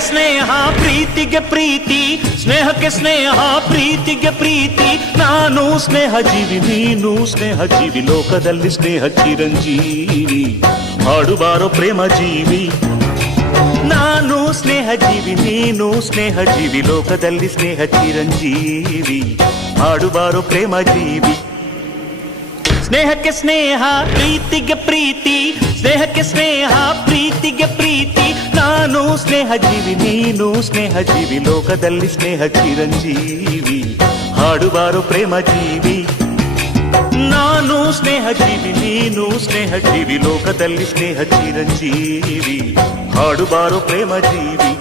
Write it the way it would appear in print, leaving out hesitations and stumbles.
ಸ್ನೇಹಕ್ಕೆ ಸ್ನೇಹ ಪ್ರೀತಿಗೆ ಪ್ರೀತಿ, ಸ್ನೇಹಕ್ಕೆ ಸ್ನೇಹ ಪ್ರೀತಿಗೆ ಪ್ರೀತಿ. ನಾನು ಸ್ನೇಹ ಜೀವಿ, ನೀನು ಸ್ನೇಹ ಜೀವಿ, ಲೋಕದಲ್ಲಿ ಸ್ನೇಹ ಚಿರಂಜೀವಿ. ಹಾಡುಬಾರೋ ಪ್ರೇಮ ಜೀವಿ. ನಾನು ಸ್ನೇಹ ಜೀವಿ, ನೀನು ಸ್ನೇಹ ಜೀವಿ, ಲೋಕದಲ್ಲಿ ಸ್ನೇಹ ಚಿರಂಜೀವಿ. ಹಾಡುಬಾರೋ ಪ್ರೇಮ ಜೀವಿ. ಸ್ನೇಹಕ್ಕೆ ಸ್ನೇಹ ಪ್ರೀತಿಗೆ ಪ್ರೀತಿ, ಸ್ನೇಹಕ್ಕೆ ಸ್ನೇಹ ಪ್ರೀತಿಗೆ ಪ್ರೀತಿ. ನಾನು ಸ್ನೇಹ ಜೀವಿ, ನೀನು ಸ್ನೇಹ ಜೀವಿ, ಲೋಕದಲ್ಲಿ ಸ್ನೇಹ ಚಿರಂಜೀವಿ. ಹಾಡುಬಾರೋ ಪ್ರೇಮ ಜೀವಿ. ನಾನು ಸ್ನೇಹ ಜೀವಿ, ನೀನು ಸ್ನೇಹ ಜೀವಿ, ಲೋಕದಲ್ಲಿ ಸ್ನೇಹ ಚಿರಂಜೀವಿ. ಹಾಡುಬಾರೋ ಪ್ರೇಮ ಜೀವಿ.